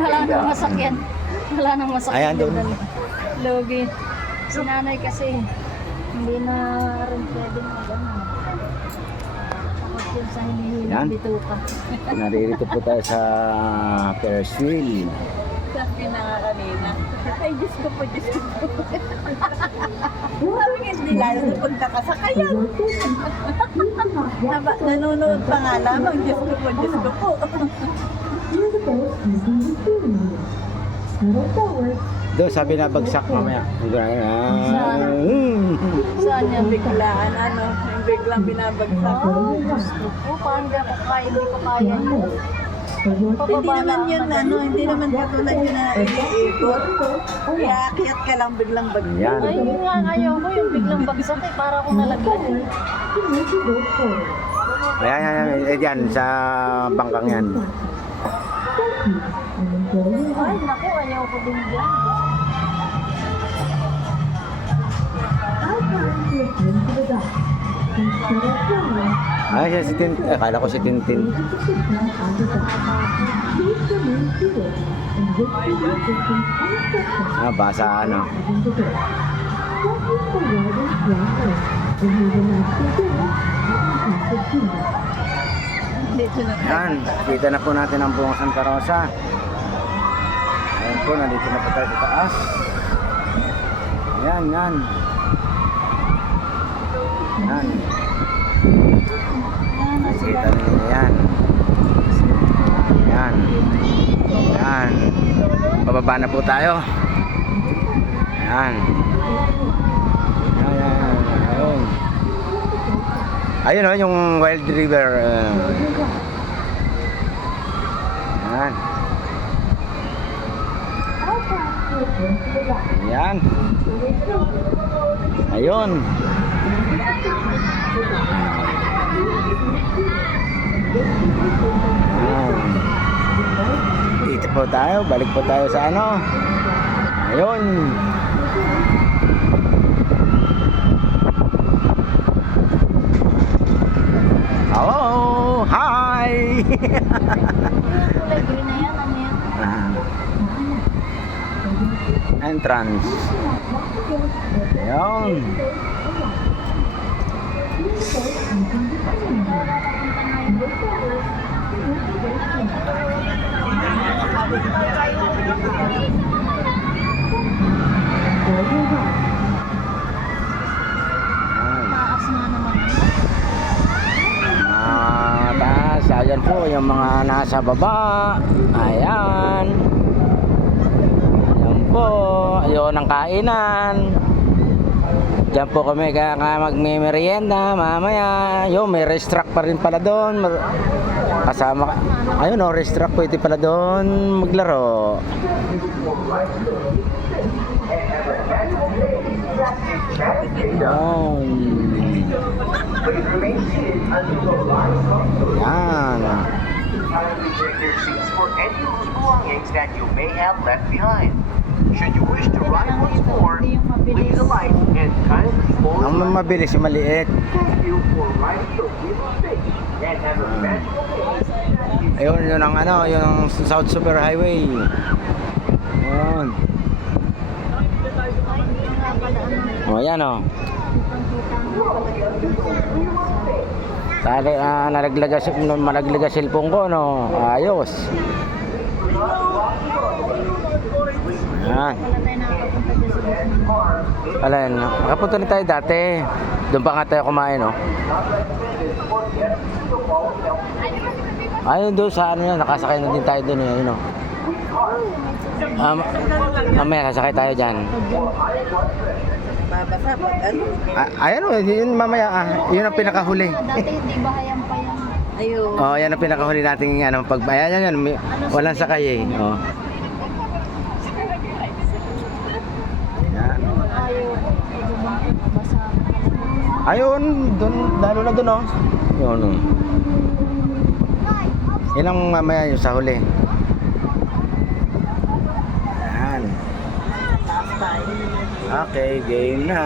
Wala nang masakyan. Wala nang masakyan. Ayan, doon. Logi. Si nanay kasi hindi na rin pwedeng mag-ano. Takot yun sa Yan. hinihilang bituka. Naririto po tayo sa Ferris wheel. Sabi na nga kanina. Ay, Diyos ko po, Diyos ko po. Sabi nga, hindi lalo punta ka sa kayan. Nanonood pa nga lamang, Diyos ko po, Diyos ko po. Doon sabi na bagsak mamaya. Saan niya biglaan, ano? Yung biglang binabagsak. Oh, paano di ako kaya, hindi ko kaya yun. Hindi naman yun, ano, hindi naman katulad yun na iniikot. Iaakyat ka lang biglang bagsak. Yan. Ay, yun nga, ayaw ko yung biglang bagsak eh, para akong nalaglag eh. Ayan, yan, sa bangkang yan. Ay, naku, ayaw ko din dyan. Ay, siya si Tintin. Akala ko si Tintin. Basa ano. Dito na. Yan, kita na po natin ang buong Santa Rosa. Ayan po, nandito na po tayo sa taas. Yan, yan. Yan. Nakikita ninyo yan. Yan. Yan. Pababa na po tayo. Yan. Yan, yan. Ayun. Ayun o, yung Wild River. Yan. Yan. Ayun. Dito po tayo, balik po tayo sa ano. Ayun. Hello, hi. Kulay green na yan, ano yan? Entrance. Ayun. Taas na naman. Taas. Ayan po yung mga nasa baba. Ayan. Ayan po. Ayun ang kainan. Diyan po kami magme-merienda mamaya. Yo, may restaurant pa rin pala doon. Kasama ayun oh, restaurant pwede pala doon maglaro. Yan. Check your seats for any loose belongings that you may have left behind. Should you wish to ride once more, please alight and kindly hold Ang mabilis yung maliit. you for riding the wheel of fate and have a magical day. Ayun, yun ang ano, yung South Super Highway. Ayun. O, yan o. Malaglag ang cellphone ko, no? Ayos. Ayan. Ayan, nakapunta na tayo dati. Doon pa nga tayo kumain, no? Ayun doon sa ano yan, nakasakay na din tayo doon, yun, no? Mamaya sasakay tayo dyan. Babasa pag ano? Ayan o, yun mamaya, yun ang pinakahuli. Dati hindi bahayan pa yan. Ayun. Oh, yan ang pinakahuli nating ano, pagbayan yan, walang sakay eh. Oh. Yan. Ayun, doon, lalo na doon oh. Yun oh. Yan ang mamaya yung sa huli. Yan. Okay, game na.